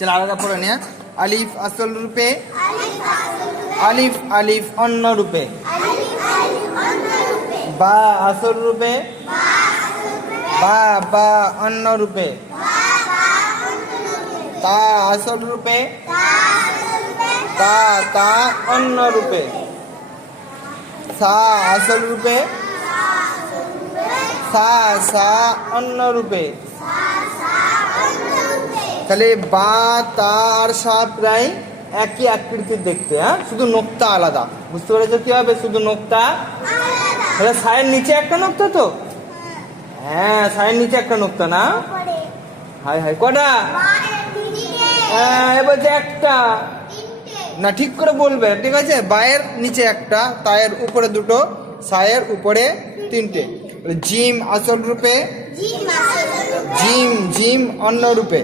चल आलादा पढ़े निया अलिफ असल रूपे अलिफ अलिफ अन्न रूपे बा असल रूपे बा बा अन्न रूपे ता असल रूपे ता ता अन्न रूपे सा असल रूपे सा सा अन्न रूपे তাহলে বা তা আর সা প্রায় একই আকৃতির দেখতে, হ্যাঁ, শুধু নোক্তা আলাদা। বুঝতে পেরেছো কি হবে? শুধু নোক্তা তাহলে সায়ের নিচে একটা নোক্তা তো, হ্যাঁ সায়ের নিচে একটা নোক্তা না, হাই হাই কটা? হ্যাঁ বলছে একটা না, ঠিক করে বলবে, ঠিক আছে। বায়ের নিচে একটা, তায়ের উপরে দুটো, সায়ের উপরে তিনটে। জিম আসল রূপে জিম জিম অন্য রূপে